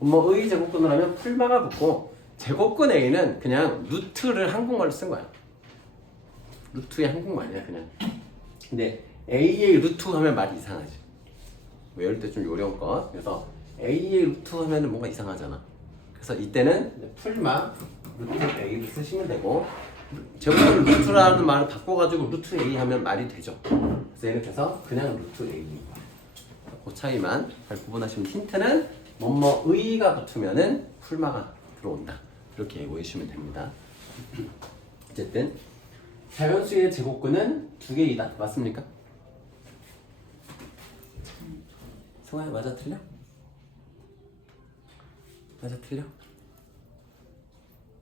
뭐 의 제곱근을 하면 풀마가 붙고 제곱근 A는 그냥 루트를 한국말로 쓴 거야. 루트의 한국말이야 그냥. 근데 A의 루트 하면 말이 이상하지. 외울 때 좀 요령 것. 그래서 A의 루트 하면은 뭔가 이상하잖아. 그래서 이때는 풀마 루트 A를 쓰시면 되고 제곱근 루트라는 말을 바꿔가지고 루트 A 하면 말이 되죠. 그래서 이렇게 해서 그냥 루트 A입니다. 그 차이만 잘 구분하시면 힌트는 뭐뭐의가 붙으면은 풀마가 들어온다. 이렇게 외우시면 됩니다. 어쨌든 자연수의 제곱근은 두 개이다. 맞습니까? 성아야 맞아 틀려? 맞아 틀려?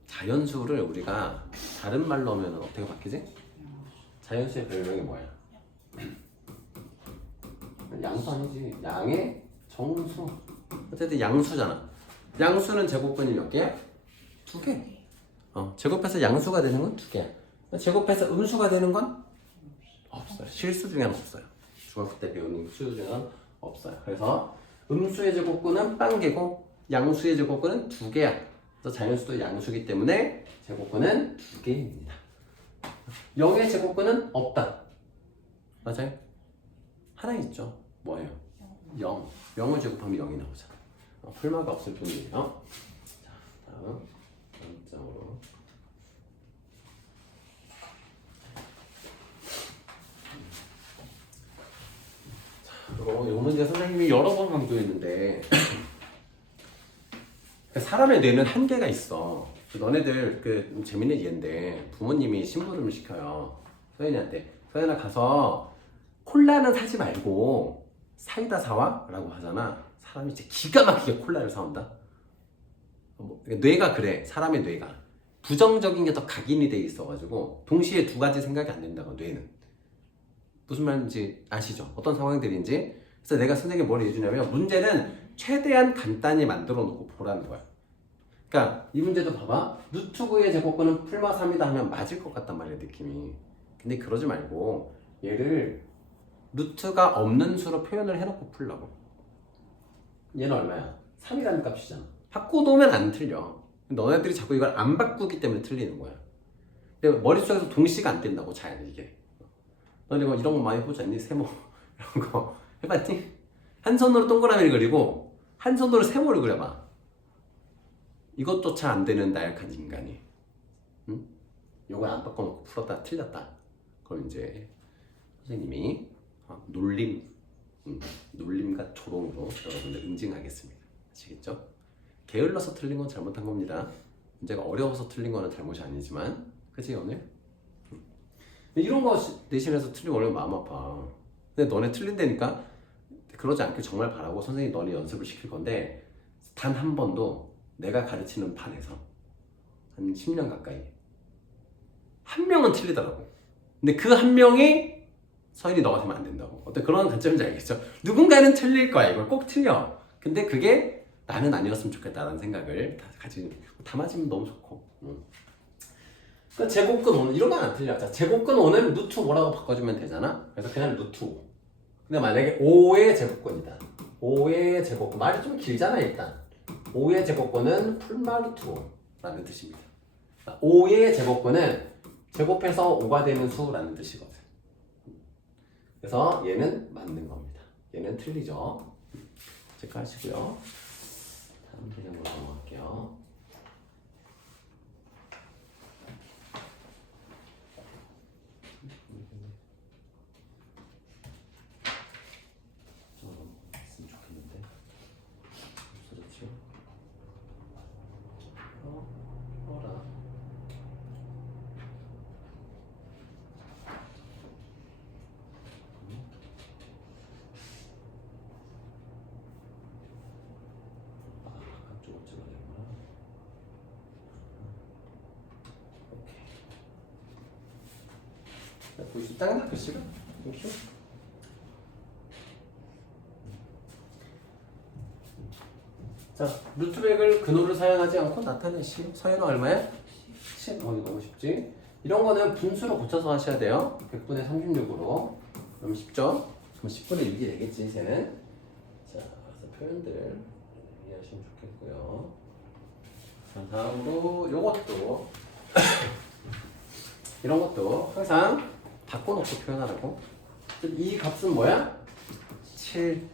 자연수를 우리가 다른 말로 하면 어떻게 바뀌지? 자연수의 별명이 뭐야? 양수 아니지. 양의 정수. 어쨌든 양수잖아. 양수는 제곱근이 몇 개야? 두 개. 제곱해서 양수가 되는 건 두 개. 제곱해서 음수가 되는 건 없어요. 실수 중에는 없어요. 중학교 때 배우는 수 중에는 없어요. 그래서 음수의 제곱근은 빵개고 양수의 제곱근은 두 개야. 그래서 자연수도 양수기 때문에 제곱근은 두 개입니다. 0의 제곱근은 없다. 맞아요? 하나 있죠. 뭐예요? 0. 0을 제곱하면 0이 나오잖아. 풀마가 없을 뿐이에요. 자, 다음 0점으로. 자, 이 문제 선생님이 여러 번 강조했는데 사람의 뇌는 한계가 있어. 너네들 좀 재밌는 예인데 부모님이 심부름을 시켜요. 서연이한테. 서연아 가서 콜라는 사지 말고 사이다 사와? 라고 하잖아. 사람이 진짜 기가 막히게 콜라를 사온다. 뇌가 그래. 사람의 뇌가 부정적인 게 더 각인이 돼 있어가지고 동시에 두 가지 생각이 안 된다고. 뇌는 무슨 말인지 아시죠? 어떤 상황들인지. 그래서 내가 선생님이 뭘 해주냐면 문제는 최대한 간단히 만들어 놓고 보라는 거야. 그러니까 이 문제도 봐봐. 루트 9의 제곱근은 풀마 3이다 하면 맞을 것 같단 말이야 느낌이. 근데 그러지 말고 얘를 루트가 없는 수로 표현을 해놓고 풀라고. 얘는 얼마야? 3이라는 값이잖아. 바꿔놓으면 안 틀려. 너네들이 자꾸 이걸 안 바꾸기 때문에 틀리는 거야. 근데 머릿속에서 동시가 안 된다고 잘 이게. 너네 이거 이런 거 많이 해보지 않니? 세모 이런 거 해봤니? 한 손으로 동그라미를 그리고 한 손으로 세모를 그려봐. 이것조차 안 되는 나약한 인간이. 응? 이걸 안 바꿔놓고 풀었다 틀렸다. 그럼 이제 선생님이 놀림과 조롱으로 여러분들 응징하겠습니다. 아시겠죠? 게을러서 틀린 건 잘못한 겁니다. 문제가 어려워서 틀린 거는 잘못이 아니지만, 그치 오늘? 이런 거 대신해서 틀리면 어려우면 마음 아파. 근데 너네 틀린다니까 그러지 않길 정말 바라고 선생님이 너네 연습을 시킬 건데 단 한 번도 내가 가르치는 반에서 한 10년 가까이 한 명은 틀리더라고. 근데 그 한 명이 서인이 너가 되면 안 된다고. 어떤 그런 관점인지 알겠죠? 누군가는 틀릴 거야. 이걸 꼭 틀려. 근데 그게 나는 아니었으면 좋겠다라는 생각을 다 맞으면 너무 좋고. 그러니까 제곱근 5는 이런 건 안 틀려. 자, 제곱근 5는 루트 5라고 바꿔주면 되잖아. 그래서 그냥 루트 5. 근데 만약에 5의 제곱근이다. 5의 제곱근. 말이 좀 길잖아 일단. 5의 제곱근은 풀마 루트 5라는 뜻입니다. 5의 제곱근은 제곱해서 5가 되는 수라는 뜻이거든. 그래서 얘는 맞는 겁니다. 얘는 틀리죠. 체크하시고요. 다음 개념으로 넘어갈게요. 했으면 좋겠는데. 그렇죠. 어라. 한쪽으로 찍어야겠구나. 오케이. 보이시 짱나 글씨가? 땡큐. 자, 루트백을 근호를 사용하지 않고 나타내시. 서해는 얼마야? 10. 너무 쉽지? 이런 거는 분수로 고쳐서 하셔야 돼요. 100분의 36으로. 그럼 쉽죠? 그럼 10분의 6이 되겠지, 이제는. 자, 그래서 표현들 이해하시면 좋겠고요. 넘어갔고요. 자, 다음으로 요것도 이런 것도 항상 바꿔놓고 표현하라고. 이 값은 뭐야? 7.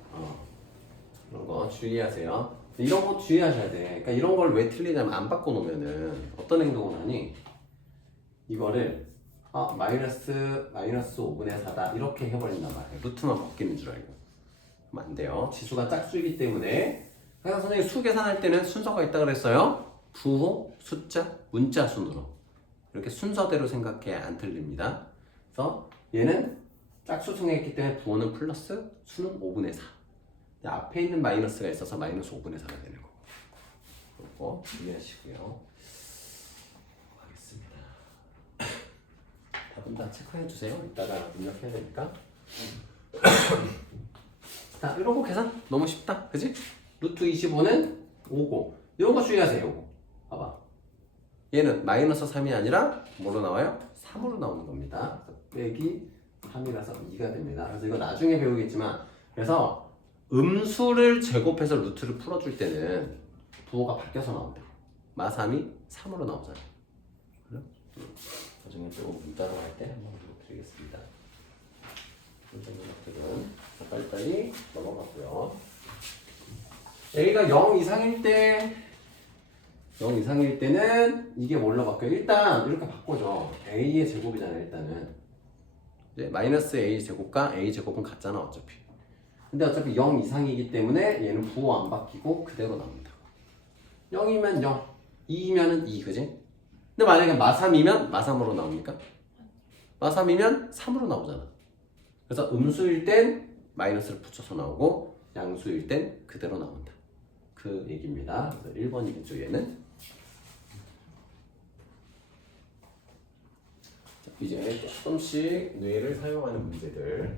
이런 거 주의하세요. 이런 거 주의하셔야 돼. 그러니까 이런 걸 왜 틀리냐면 안 바꿔놓으면은 어떤 행동을 하니? 이거를 마이너스 5분의 4다 이렇게 해버린단 말이에요. 루트만 바뀌는 줄 알고. 그럼 안 돼요. 지수가 짝수이기 때문에. 그래서 선생님이 수 계산할 때는 순서가 있다 그랬어요. 부호, 숫자, 문자 순으로 이렇게 순서대로 생각해 안 틀립니다. 그래서 얘는 짝수 승했기 때문에 부호는 플러스, 수는 5분의 4. 앞에 있는 마이너스가 있어서 마이너스 5분의 4가 되는 거고. 그거 주의하시고요. 하겠습니다. 답은 다 체크해 주세요. 이따가 입력해야 되니까. 자, 이런 거 계산 너무 쉽다, 그지? 루트 25는 5고 이런 거 주의하세요. 요거 봐봐. 얘는 마이너스 3이 아니라 뭐로 나와요? 3으로 나오는 겁니다. 빼기 3이라서 2가 됩니다. 그래서 이거 나중에 배우겠지만, 그래서 음수를 제곱해서 루트를 풀어줄 때는 부호가 바뀌어서 나온다. 마3이 3으로 나오잖아. 그래? 나중에 또 문자로 할 때 한번 보여드리겠습니다. 문제들은 빨리빨리 넘어갔고요. A가 0 이상일 때는 이게 뭘로 바뀌어요? 일단 이렇게 바꿔줘. A의 제곱이잖아. 일단은 이제 마이너스 A 제곱과 A 제곱은 같잖아 어차피. 근데 어차피 0 이상이기 때문에 얘는 부호 안 바뀌고 그대로 나옵니다. 0이면 0, 2이면 2, 그지? 근데 만약에 마3이면 마3으로 나옵니까? 마3이면 3으로 나오잖아. 그래서 음수일 땐 마이너스를 붙여서 나오고 양수일 땐 그대로 나온다. 그 얘기입니다. 그래서 1번이겠죠 얘는. 자, 이제 조금씩 뇌를 사용하는 문제들.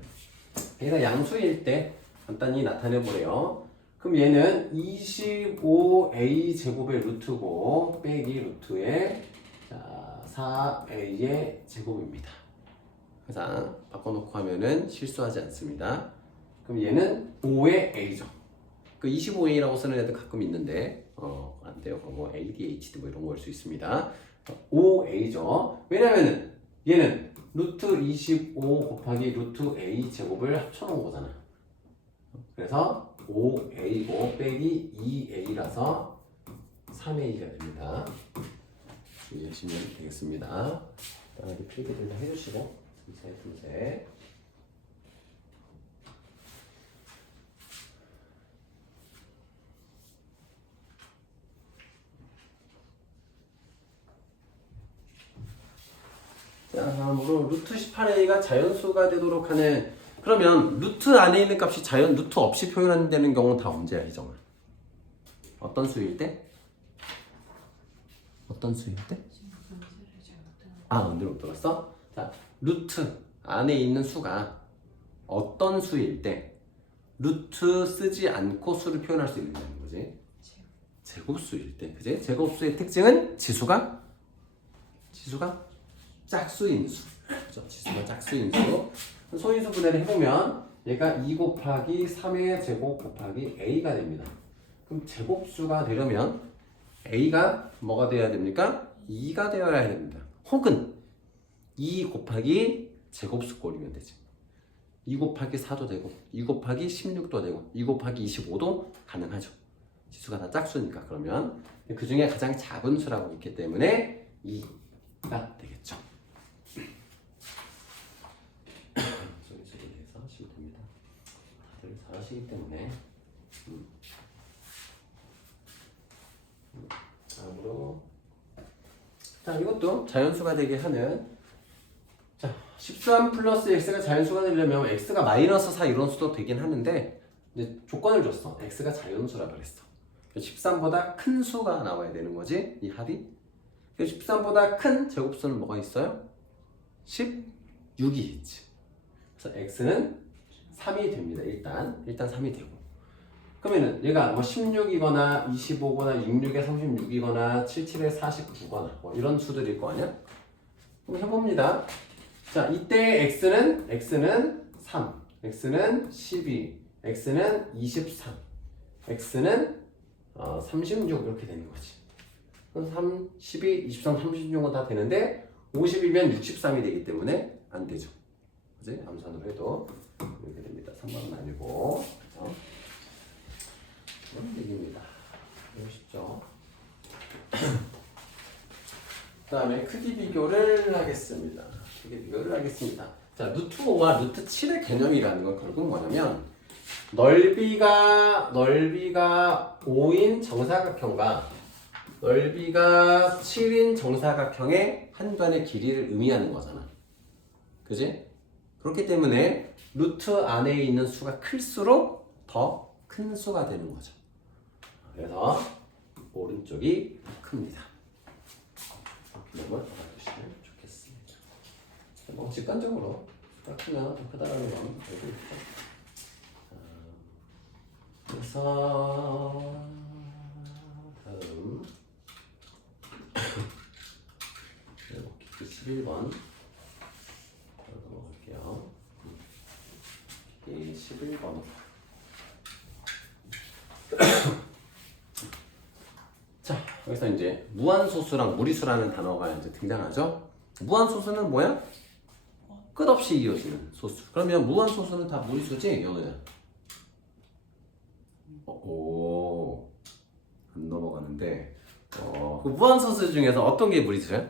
얘가 양수일 때 간단히 나타내 보래요. 그럼 얘는 25a 제곱의 루트고 빼기 루트의 4a의 제곱입니다. 항상 바꿔놓고 하면은 실수하지 않습니다. 그럼 얘는 5의 a죠. 그 25a라고 쓰는 애들 가끔 있는데 안 돼요. 뭐 ADHD 뭐 이런 거 할 수 있습니다. 5a죠. 왜냐면은 얘는 루트 25 곱하기 루트 a 제곱을 합쳐놓은 거잖아. 그래서 5a고 빼기 2a라서 3a가 됩니다. 이해하시면 되겠습니다. 이렇게 필기들 다 해주시고 틈새. 자, 다음으로 루트 18a가 자연수가 되도록 하는, 그러면 루트 안에 있는 값이 루트 없이 표현되는 경우는 다 언제야, 희정아? 어떤 수일 때? 어떤 수일 때? 언제 못 들었어? 자, 루트 안에 있는 수가 어떤 수일 때 루트 쓰지 않고 수를 표현할 수 있는 거지? 제곱수일 때, 그지? 제곱수의 특징은 지수가 짝수인 수. 그렇죠? 지수가 짝수인 수. 소인수 분해를 해보면 얘가 2 곱하기 3의 제곱 곱하기 a가 됩니다. 그럼 제곱수가 되려면 a가 뭐가 돼야 됩니까? 2가 되어야 됩니다. 혹은 2 곱하기 제곱수꼴이면 되지. 2 곱하기 4도 되고 2 곱하기 16도 되고 2 곱하기 25도 가능하죠. 지수가 다 짝수니까. 그러면 그 중에 가장 작은 수라고 있기 때문에 2가 되겠죠. 소인수에 대해서 하시면 됩니다. 다들 잘하시기 때문에. 다음으로 자, 이것도 자연수가 되게 하는, 자, 13 플러스 x가 자연수가 되려면 x가 마이너스 4 이런 수도 되긴 하는데, 이제 조건을 줬어. x가 자연수라 그랬어. 13보다 큰 수가 나와야 되는 거지, 이 합이. 13보다 큰 제곱수는 뭐가 있어요? 16이 있지. 그래서 x는 3이 됩니다. 일단 3이 되고. 그러면은 얘가 뭐 16이거나 25거나 66에 36이거나 77에 49거나 뭐 이런 수들일 거 아니야? 그럼 해봅니다. 자, 이때 x는 3, x는 12, x는 23, x는 36 이렇게 되는 거지. 그럼 3, 12, 23, 36은 다 되는데 50이면 63이 되기 때문에 안 되죠. 그지? 암산으로 해도 이렇게 됩니다. 3번은 아니고. 이런 얘기입니다. 이거 쉽죠? 그 다음에 크기 비교를 하겠습니다. 자, 루트 5와 루트 7의 개념이라는 건 결국 뭐냐면 넓이가 5인 정사각형과 넓이가 7인 정사각형의 한 변의 길이를 의미하는 거잖아. 그지? 그렇기 때문에 루트 안에 있는 수가 클수록 더 큰 수가 되는 거죠. 그래서 오른쪽이 큽니다. 이걸 알아두시면 좋겠습니다. 뭐 직관적으로 수가 크면 더 크다라는 건 알고 있죠. 그래서 다음 11번 넘어갈게요. 11번 자, 여기서 이제 무한소수랑 무리수라는 단어가 이제 등장하죠. 무한소수는 뭐야? 끝없이 이어지는 소수. 그러면 무한소수는 다 무리수지? 영어는. 오, 안 넘어가는데. 그 무한소수 중에서 어떤 게 무리수야?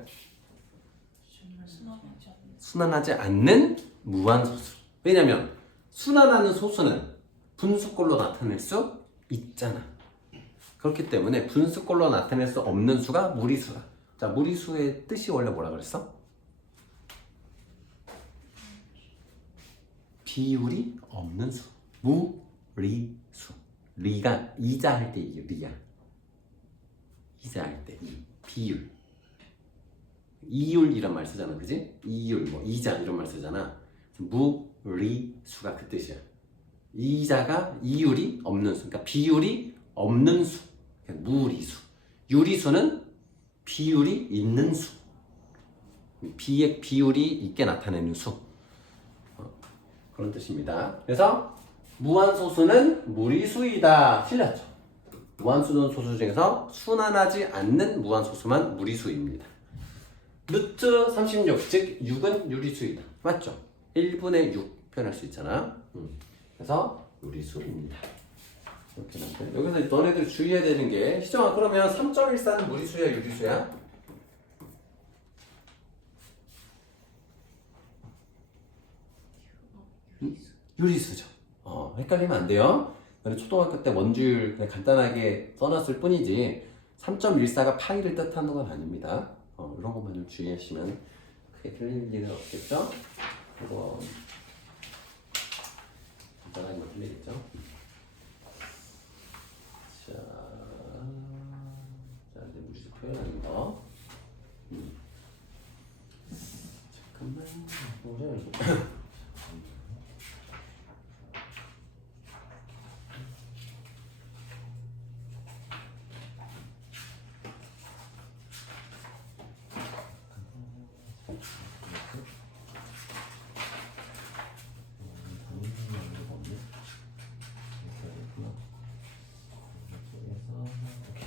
순환하지 않는 무한소수. 왜냐면 순환하는 소수는 분수꼴로 나타낼 수 있잖아. 그렇기 때문에 분수꼴로 나타낼 수 없는 수가 무리수다. 자, 무리수의 뜻이 원래 뭐라 그랬어? 비율이 없는 수. 무리수. 리가 이자 할 때 이게 리야. 이자 할 때 이. 비율. 이율이란 말 쓰잖아, 그지? 이율, 뭐 이자 이런 말 쓰잖아. 무리수가 그 뜻이야. 이자가 이율이 없는 수, 그러니까 비율이 없는 수, 그러니까 무리수. 유리수는 비율이 있는 수, 비율이 있게 나타내는 수, 그런 뜻입니다. 그래서 무한소수는 무리수이다. 틀렸죠. 무한수는 소수 중에서 순환하지 않는 무한소수만 무리수입니다. 루트 36, 즉 6은 유리수이다. 맞죠? 1분의 6 표현할 수 있잖아. 그래서 유리수입니다. 이렇게 나오죠. 여기서 너네들 주의해야 되는 게, 희정아, 그러면 3.14는 무리수야, 유리수야? 유리수죠. 헷갈리면 안 돼요. 초등학교 때 원주율 그냥 간단하게 써놨을 뿐이지 3.14가 파이를 뜻하는 건 아닙니다. 이런 것만 좀 주의하시면 크게 틀릴 일은 없겠죠? 그리고 간단하게 틀리겠죠? 자, 이제 무리수 표현하는 거. 잠깐만, 이거를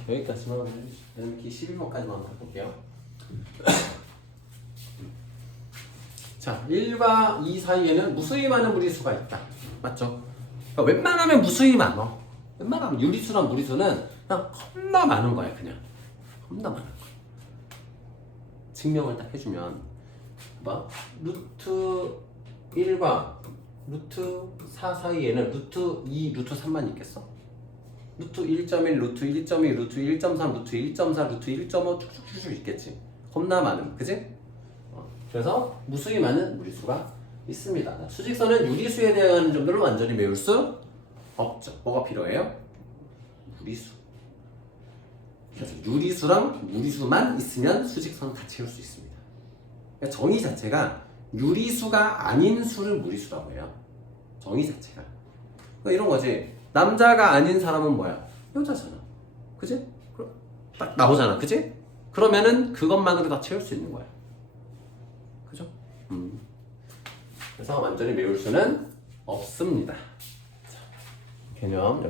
여기까지만 해주시면 12번까지만 해볼게요. 자, 1과 2 사이에는 무수히 많은 무리수가 있다. 맞죠? 그러니까 웬만하면 무수히 많어. 웬만하면 유리수랑 무리수는 그냥 겁나 많은 거야. 그냥 겁나 많은 거야. 증명을 딱 해주면 뭐 루트 1과 루트 4 사이에는 루트 2, 루트 3만 있겠어? 루트 1.1, 루트 1.2, 루트 1.3, 루트 1.4, 루트 1.5 쭉쭉쭉 있겠지. 겁나 많은, 그지? 그래서 무수히 많은 무리수가 있습니다. 수직선은 유리수에 대한 점들을 완전히 메울 수 없죠. 뭐가 필요해요? 무리수. 그래서 유리수랑 무리수만 있으면 수직선 다 채울 수 있습니다. 그러니까 정의 자체가 유리수가 아닌 수를 무리수라고 해요. 정의 자체가. 그러니까 이런 거지. 남자가 아닌 사람은 뭐야? 여자잖아. 그지? 딱 나오잖아. 그지? 그러면은 그것만으로 다 채울 수 있는 거야. 그죠? 그래서 완전히 메울 수는 없습니다. 자, 개념